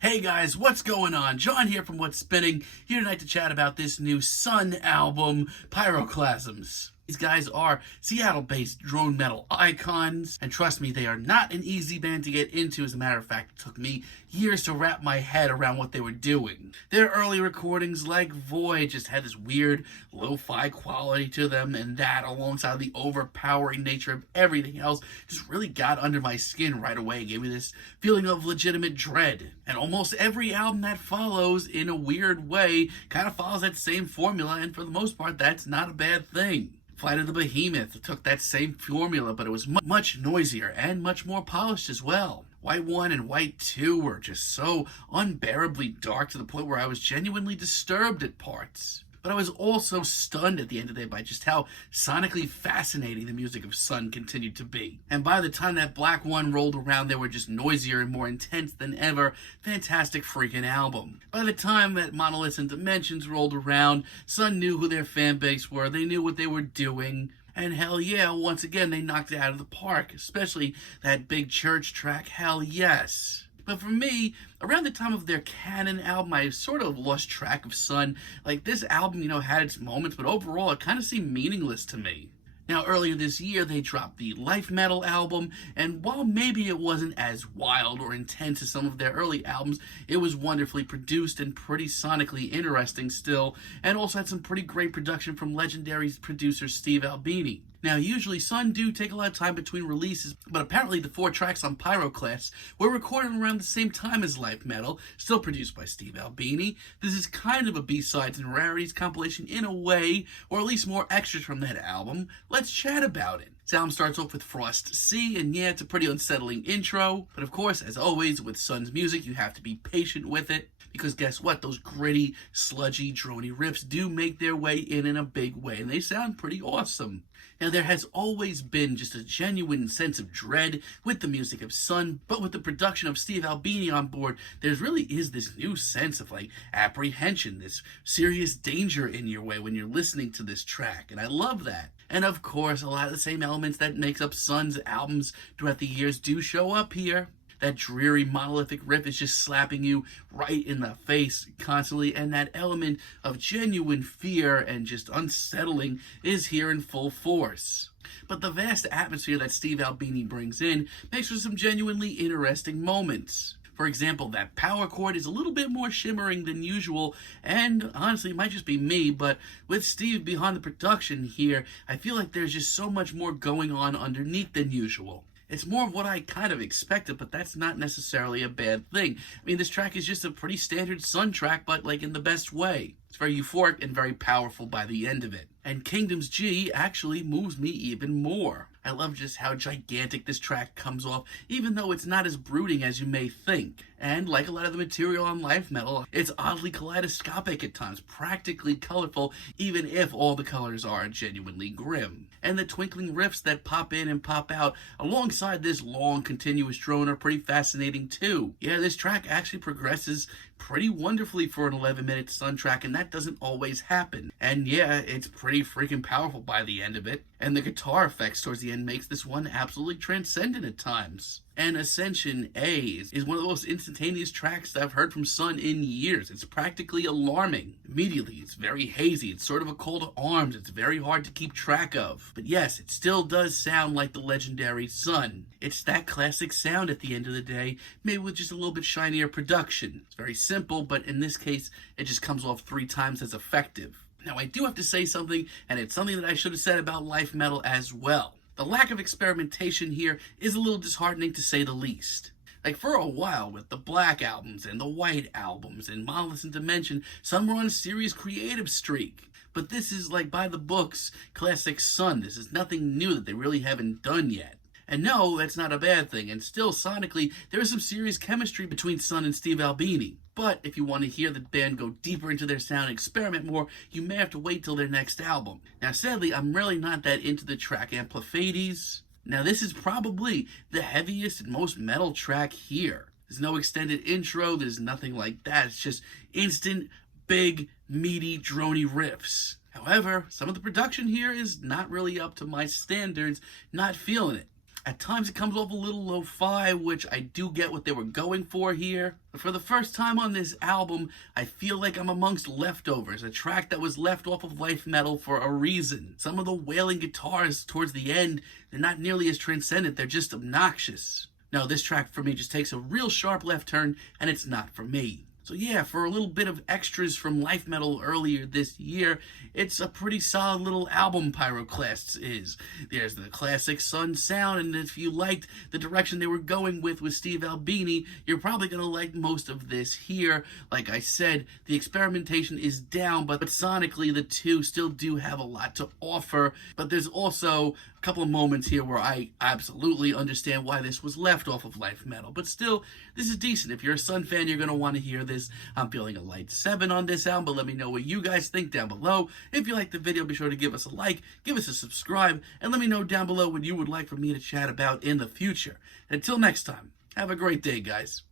Hey guys, what's going on? John here from What's Spinning, here tonight to chat about this new Sunn album, Pyroclasms. These guys are Seattle-based drone metal icons, and trust me, they are not an easy band to get into. As a matter of fact, it took me years to wrap my head around what they were doing. Their early recordings, like Void, just had this weird lo-fi quality to them, and that, alongside the overpowering nature of everything else, just really got under my skin right away. It gave me this feeling of legitimate dread. And almost every album that follows, in a weird way, kind of follows that same formula, and for the most part, that's not a bad thing. Flight of the Behemoth took that same formula, but it was much noisier and much more polished as well. White 1 and White 2 were just so unbearably dark to the point where I was genuinely disturbed at parts. But I was also stunned at the end of the day by just how sonically fascinating the music of Sunn continued to be. And by the time that Black One rolled around, they were just noisier and more intense than ever. Fantastic freaking album. By the time that Monoliths and Dimensions rolled around, Sunn knew who their fan base were, they knew what they were doing. And hell yeah, once again, they knocked it out of the park, especially that big church track, Hell Yes. But for me, around the time of their Canon album, I sort of lost track of Sunn. Like, this album, had its moments, but overall, it kind of seemed meaningless to me. Now, earlier this year, they dropped the Life Metal album, and while maybe it wasn't as wild or intense as some of their early albums, it was wonderfully produced and pretty sonically interesting still, and also had some pretty great production from legendary producer Steve Albini. Now, usually Sunn do take a lot of time between releases, but apparently the 4 tracks on Pyroclasts were recorded around the same time as Life Metal, still produced by Steve Albini. This is kind of a B-Sides and Rarities compilation in a way, or at least more extras from that album. Let's chat about it. This album starts off with Frost Sea, and yeah, it's a pretty unsettling intro, but of course, as always with Sunn's music, you have to be patient with it, because guess what? Those gritty, sludgy, drony riffs do make their way in a big way, and they sound pretty awesome. Now, there has always been just a genuine sense of dread with the music of Sunn, but with the production of Steve Albini on board, there really is this new sense of, apprehension, this serious danger in your way when you're listening to this track, and I love that. And of course, a lot of the same elements that makes up Sunn's albums throughout the years do show up here. That dreary monolithic riff is just slapping you right in the face constantly, and that element of genuine fear and just unsettling is here in full force. But the vast atmosphere that Steve Albini brings in makes for some genuinely interesting moments. For example, that power chord is a little bit more shimmering than usual, and honestly, it might just be me, but with Steve behind the production here, I feel like there's just so much more going on underneath than usual. It's more of what I kind of expected, but that's not necessarily a bad thing. I mean, this track is just a pretty standard Sunn track, but in the best way. It's very euphoric and very powerful by the end of it. And Kingdom's G actually moves me even more. I love just how gigantic this track comes off, even though it's not as brooding as you may think. And like a lot of the material on Life Metal, it's oddly kaleidoscopic at times, practically colorful, even if all the colors are genuinely grim. And the twinkling riffs that pop in and pop out alongside this long continuous drone are pretty fascinating too. Yeah, this track actually progresses pretty wonderfully for an 11-minute Sunn track, and that doesn't always happen. And yeah, it's pretty freaking powerful by the end of it, and the guitar effects towards the end makes this one absolutely transcendent at times. And Ascension A is one of the most instantaneous tracks that I've heard from Sunn in years. It's practically alarming. Immediately, it's very hazy. It's sort of a call to arms. It's very hard to keep track of. But yes, it still does sound like the legendary Sunn. It's that classic sound at the end of the day, maybe with just a little bit shinier production. It's very simple, but in this case, it just comes off 3 times as effective. Now, I do have to say something, and it's something that I should have said about Life Metal as well. The lack of experimentation here is a little disheartening to say the least. For a while with the Black albums and the White albums and Monoliths and Dimension, some were on a serious creative streak. But this is by the books, classic Sunn. This is nothing new that they really haven't done yet. And no, that's not a bad thing, and still sonically, there is some serious chemistry between Sunn and Steve Albini. But if you want to hear the band go deeper into their sound and experiment more, you may have to wait till their next album. Now sadly, I'm really not that into the track Amplifiades. Now this is probably the heaviest and most metal track here. There's no extended intro, there's nothing like that, it's just instant, big, meaty, drony riffs. However, some of the production here is not really up to my standards, not feeling it. At times it comes off a little lo-fi, which I do get what they were going for here. But for the first time on this album, I feel like I'm amongst leftovers, a track that was left off of Life Metal for a reason. Some of the wailing guitars towards the end, they're not nearly as transcendent, they're just obnoxious. No, this track for me just takes a real sharp left turn, and it's not for me. So yeah, for a little bit of extras from Life Metal earlier this year, it's a pretty solid little album, Pyroclasts is. There's the classic Sunn sound, and if you liked the direction they were going with Steve Albini, you're probably going to like most of this here. Like I said, the experimentation is down, but sonically the two still do have a lot to offer. But there's also a couple of moments here where I absolutely understand why this was left off of Life Metal. But still, this is decent. If you're a Sunn fan, you're going to want to hear this. I'm feeling a light 7 on this album, but let me know what you guys think down below. If you liked the video, be sure to give us a like, give us a subscribe, and let me know down below what you would like for me to chat about in the future. Until next time, have a great day, guys.